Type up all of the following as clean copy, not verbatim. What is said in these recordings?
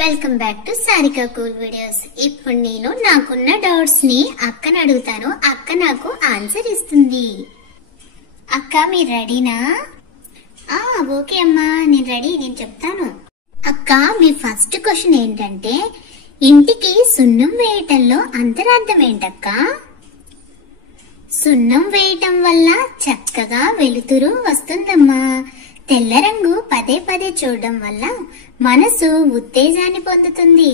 Welcome back to Sarika cool videos. ఇప్పుడు నేను నాకున్న డౌట్స్ ని అక్కని అడుగుతాను. అక్క నాకు ఆన్సర్ ఇస్తుంది. అక్క మీరు రెడీనా? ఓకే అమ్మా, నేను రెడీ, నేను చెప్తాను. అక్క మీ ఫస్ట్ క్వశ్చన్ ఏంటంటే, ఇంటికి సున్నం వేయటంలో అంతరార్థం ఏంటక్క? సున్నం వేయటం వల్ల చక్కగా వెలుతురు వస్తుందమ్మా. తెల్ల రంగు పదే పదే చూడడం వల్ల మనసు ఉత్తేజాన్ని పొందుతుంది.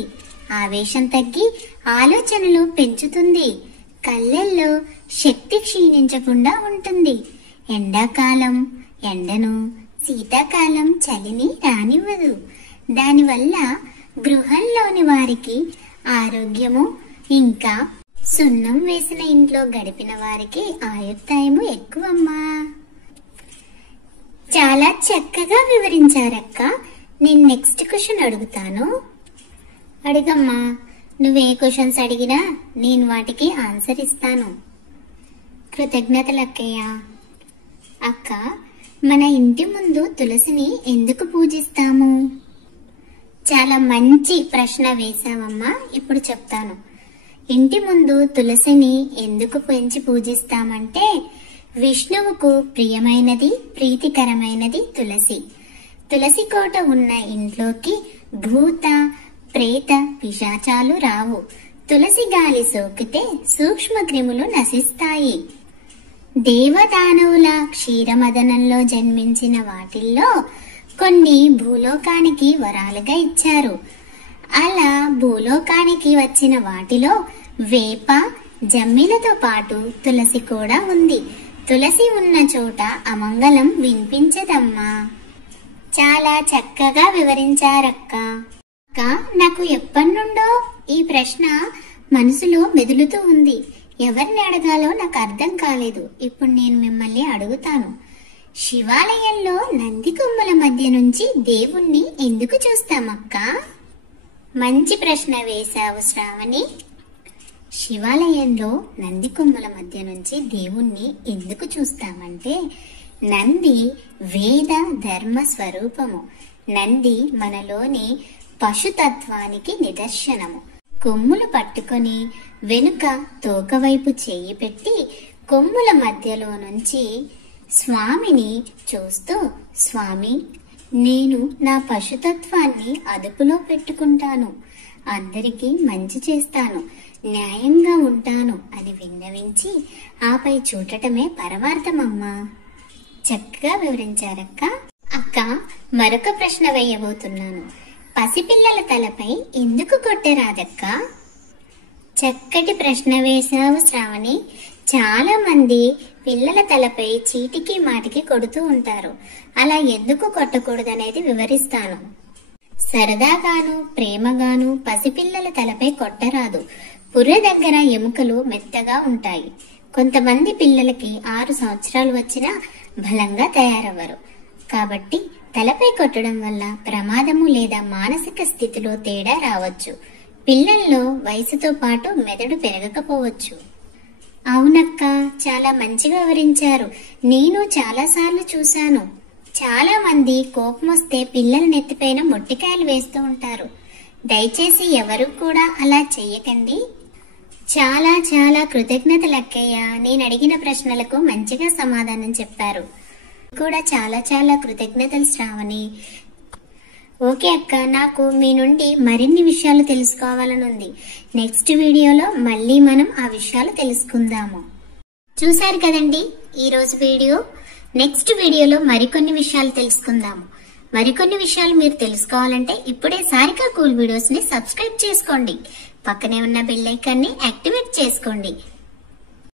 ఆవేశం తగ్గి ఆలోచనలు పెంచుతుంది. కళ్ళల్లో శక్తి క్షీణించకుండా ఉంటుంది. ఎండాకాలం ఎండను, శీతాకాలం చలిని రానివ్వదు. దానివల్ల గృహంలోని వారికి ఆరోగ్యము, ఇంకా సున్నం వేసిన ఇంట్లో గడిపిన వారికి ఆయుర్దాయము ఎక్కువమ్మా. చాలా చక్కగా వివరించారక్క. నేను నెక్స్ట్ క్వశ్చన్ అడుగుతాను. అడుగమ్మా, నువ్వే క్వశ్చన్స్ అడిగినా నేను వాటికి ఆన్సర్ ఇస్తాను. కృతజ్ఞతలు అక్కయ్య. అక్క, మన ఇంటి ముందు తులసిని ఎందుకు పూజిస్తాము? చాలా మంచి ప్రశ్న వేశావమ్మా. ఇప్పుడు చెప్తాను. ఇంటి ముందు తులసిని ఎందుకు పెంచి పూజిస్తామంటే, విష్ణువుకు ప్రియమైనది, ప్రీతికరమైనది తులసి. తులసి కోట ఉన్న ఇంట్లోకి భూత, ప్రేత, పిశాచాలు రావు. తులసి గాలి సోకితే సూక్ష్మ క్రిములు నశిస్తాయి. దేవదానవుల క్షీరమదనంలో జన్మించిన వాటిల్లో కొన్ని భూలోకానికి వరాలుగా ఇచ్చారు. అలా భూలోకానికి వచ్చిన వాటిలో వేప, జమ్మిలతో పాటు తులసి కూడా ఉంది. తులసి ఉన్న చోట అమంగళం వినిపించదమ్మా. చాలా చక్కగా వివరించారక్క. అక్క, నాకు ఎప్పటి నుండో ఈ ప్రశ్న మనసులో మెదులుతూ ఉంది. ఎవరిని అడగాలో నాకు అర్థం కాలేదు. ఇప్పుడు నేను మిమ్మల్ని అడుగుతాను. శివాలయంలో నంది కొమ్ముల మధ్య నుంచి దేవుణ్ణి ఎందుకు చూస్తామక్క? మంచి ప్రశ్న వేశావు శ్రావణి. శివాలయంలో నంది కొమ్ముల మధ్య నుంచి దేవుణ్ణి ఎందుకు చూస్తామంటే, నంది వేద ధర్మ స్వరూపము. నంది మనలోని పశుతత్వానికి నిదర్శనము. కొమ్ములు పట్టుకొని వెనుక తోక వైపు చేయి పెట్టి కొమ్ముల మధ్యలో నుంచి స్వామిని చూస్తూ, స్వామి, నేను నా పశుతత్వాన్ని అదుపులో పెట్టుకుంటాను, అందరికీ మంచి చేస్తాను, న్యాయంగా ఉంటాను అని విన్నవించి ఆపై చూడటమే పరమార్థమమ్మా. చక్కగా వివరించారక్క. అక్క, మరొక ప్రశ్న వేయబోతున్నాను. పసిపిల్లల తలపై ఎందుకు కొట్టరాదక్క? చక్కటి ప్రశ్న వేశావు శ్రావణి. చాలా మంది పిల్లల తలపై చీటికి మాటికి కొడుతూ ఉంటారు. అలా ఎందుకు కొట్టకూడదనేది వివరిస్తాను. సరదాగాను ప్రేమగాను పసిపిల్లల తలపై కొట్టరాదు. పుర్రె దగ్గర ఎముకలు మెత్తగా ఉంటాయి. కొంతమంది పిల్లలకి 6 సంవత్సరాలు వచ్చినా బలంగా తయారవ్వరు. కాబట్టి తలపై కొట్టడం వల్ల ప్రమాదము లేదా మానసిక స్థితిలో తేడా రావచ్చు. పిల్లల్లో వయసుతో పాటు మెదడు పెరగకపోవచ్చు. అవునక్క, చాలా మంచిగా వివరించారు. నేను చాలా సార్లు చూశాను. చాలా మంది కోపం వస్తే పిల్లల నెత్తిపైన మొట్టికాయలు వేస్తూ ఉంటారు. దయచేసి ఎవరు కూడా అలా చెయ్యకండి. చాలా చాలా కృతజ్ఞతలు అక్కయ్య. నేను అడిగిన ప్రశ్నలకు మంచిగా సమాధానం చెప్పారు. కూడా చాలా చాలా కృతజ్ఞతలు శ్రావణి. ఓకే అక్క, నాకు మీ నుండి మరిన్ని విషయాలు తెలుసుకోవాలని ఉంది. నెక్స్ట్ వీడియోలో మళ్ళీ మనం ఆ విషయాలు తెలుసుకుందాము. చూశారు కదండి ఈరోజు వీడియో. నెక్స్ట్ వీడియోలో మరికొన్ని విషయాలు తెలుసుకుందాము. మరికొన్ని విషయాలు మీరు తెలుసుకోవాలంటే ఇప్పుడే సారికా కూల్ వీడియోస్ ని సబ్స్క్రైబ్ చేసుకోండి. పక్కనే ఉన్న బెల్ ఐకాన్ ని యాక్టివేట్ చేసుకోండి.